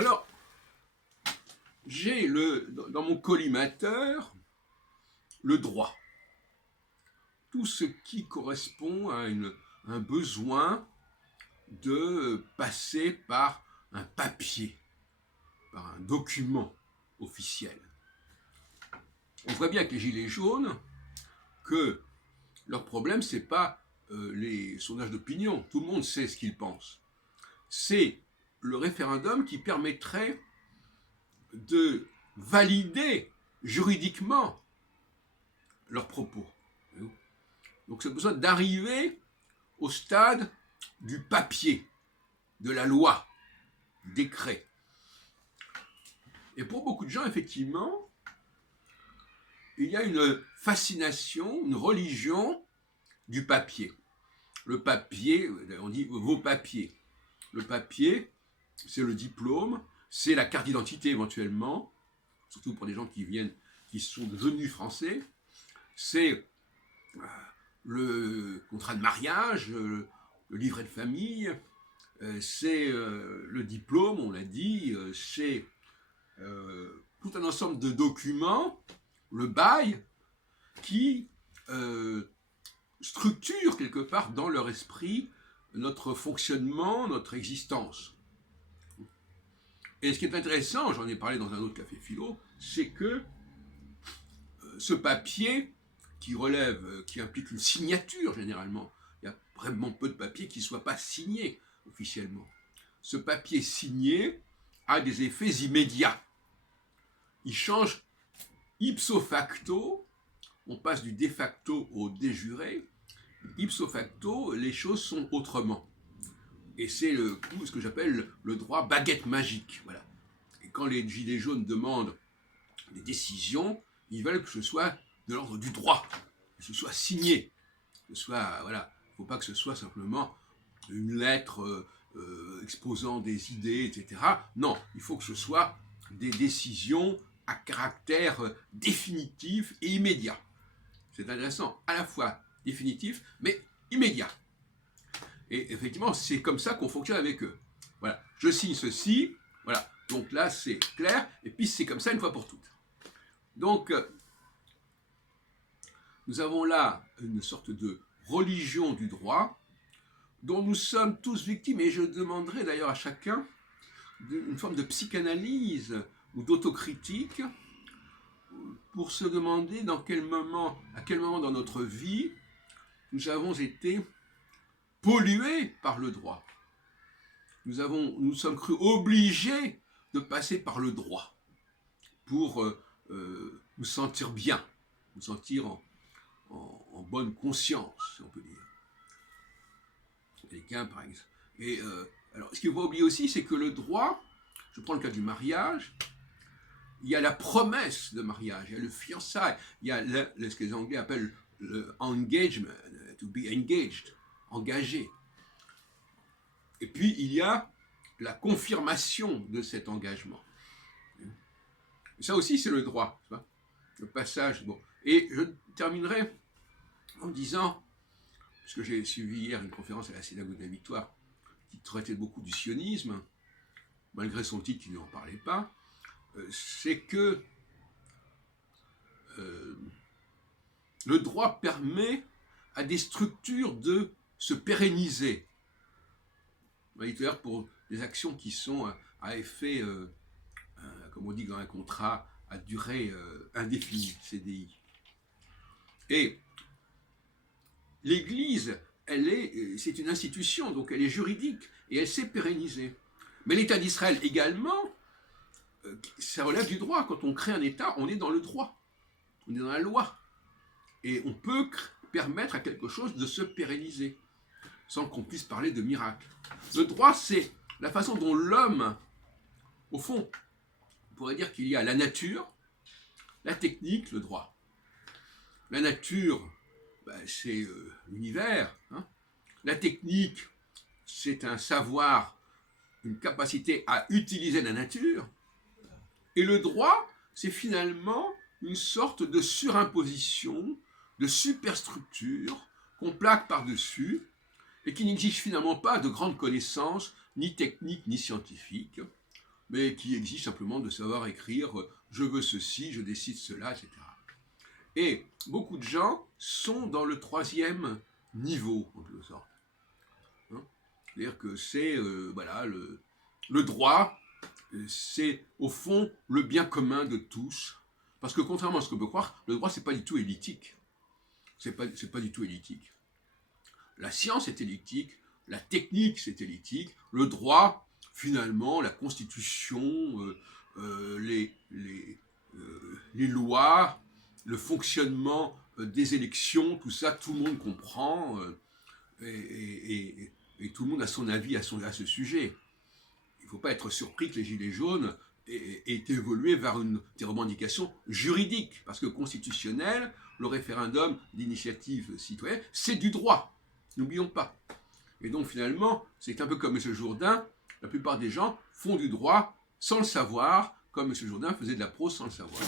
Alors, j'ai dans mon collimateur le droit. Tout ce qui correspond à un besoin de passer par un papier, par un document officiel. On voit bien avec les Gilets jaunes que leur problème, c'est pas les sondages d'opinion. Tout le monde sait ce qu'ils pensent. C'est le référendum qui permettrait de valider juridiquement leurs propos. Donc c'est besoin d'arriver au stade du papier, de la loi, du décret. Et pour beaucoup de gens, effectivement, il y a une fascination, une religion du papier. Le papier, on dit vos papiers. Le papier, c'est le diplôme, c'est la carte d'identité éventuellement, surtout pour les gens qui sont devenus français. C'est le contrat de mariage, le livret de famille, c'est le diplôme, on l'a dit, c'est tout un ensemble de documents, le bail, qui structure quelque part dans leur esprit notre fonctionnement, notre existence. Et ce qui est intéressant, j'en ai parlé dans un autre café philo, c'est que ce papier qui implique une signature généralement, il y a vraiment peu de papiers qui ne soient pas signés officiellement. Ce papier signé a des effets immédiats. Il change ipso facto, on passe du de facto au de jure, ipso facto, les choses sont autrement. Et c'est ce que j'appelle le droit baguette magique. Voilà. Et quand les Gilets jaunes demandent des décisions, ils veulent que ce soit de l'ordre du droit, que ce soit signé, que ce soit, voilà, il ne faut pas que ce soit simplement une lettre exposant des idées, etc. Non, il faut que ce soit des décisions à caractère définitif et immédiat. C'est intéressant, à la fois définitif, mais immédiat. Et effectivement, c'est comme ça qu'on fonctionne avec eux. Voilà, je signe ceci, voilà, donc là c'est clair, et puis c'est comme ça une fois pour toutes. Donc, nous avons là une sorte de religion du droit dont nous sommes tous victimes, et je demanderai d'ailleurs à chacun une forme de psychanalyse ou d'autocritique pour se demander à quel moment dans notre vie nous avons été pollués par le droit. Nous sommes crus obligés de passer par le droit pour nous sentir bien, nous sentir en bonne conscience, si on peut dire. Quelqu'un, par exemple. Et alors, ce qu'il faut pas oublier aussi, c'est que le droit, je prends le cas du mariage, il y a la promesse de mariage, il y a le fiançailles, il y a ce que les Anglais appellent le engagement, to be engaged, engagé. Et puis, il y a la confirmation de cet engagement. Ça aussi, c'est le droit, le passage. Bon. Et je terminerai en disant, puisque j'ai suivi hier une conférence à la Synagogue de la Victoire qui traitait beaucoup du sionisme, malgré son titre qui n'en parlait pas, c'est que le droit permet à des structures de se pérenniser. Pour des actions qui sont à effet, comme on dit dans un contrat, à durée indéfinie, CDI. Et l'Église, c'est une institution, donc elle est juridique, et elle s'est pérennisée. Mais l'État d'Israël également, ça relève du droit. Quand on crée un État, on est dans le droit, on est dans la loi. Et on peut permettre à quelque chose de se pérenniser, sans qu'on puisse parler de miracle. Le droit, c'est la façon dont l'homme, au fond, on pourrait dire qu'il y a la nature, la technique, le droit. La nature, c'est l'univers. La technique, c'est un savoir, une capacité à utiliser la nature. Et le droit, c'est finalement une sorte de surimposition, de superstructure qu'on plaque par-dessus et qui n'exige finalement pas de grandes connaissances, ni techniques, ni scientifiques. mais qui exige simplement de savoir écrire je veux ceci, je décide cela, etc. Et beaucoup de gens sont dans le troisième niveau, en quelque sorte. Hein, c'est-à-dire que c'est voilà, le droit, c'est au fond le bien commun de tous. Parce que contrairement à ce qu'on peut croire, le droit, c'est pas du tout élitique. C'est pas du tout élitique. La science est élitique, la technique c'est élitique, le droit, finalement, la constitution, les lois, le fonctionnement des élections, tout ça, tout le monde comprend et tout le monde a son avis à ce sujet. Il ne faut pas être surpris que les Gilets jaunes aient évolué vers des revendications juridiques, parce que constitutionnel, le référendum d'initiative citoyenne, c'est du droit. N'oublions pas. Et donc finalement, c'est un peu comme M. Jourdain, la plupart des gens font du droit sans le savoir, comme M. Jourdain faisait de la prose sans le savoir.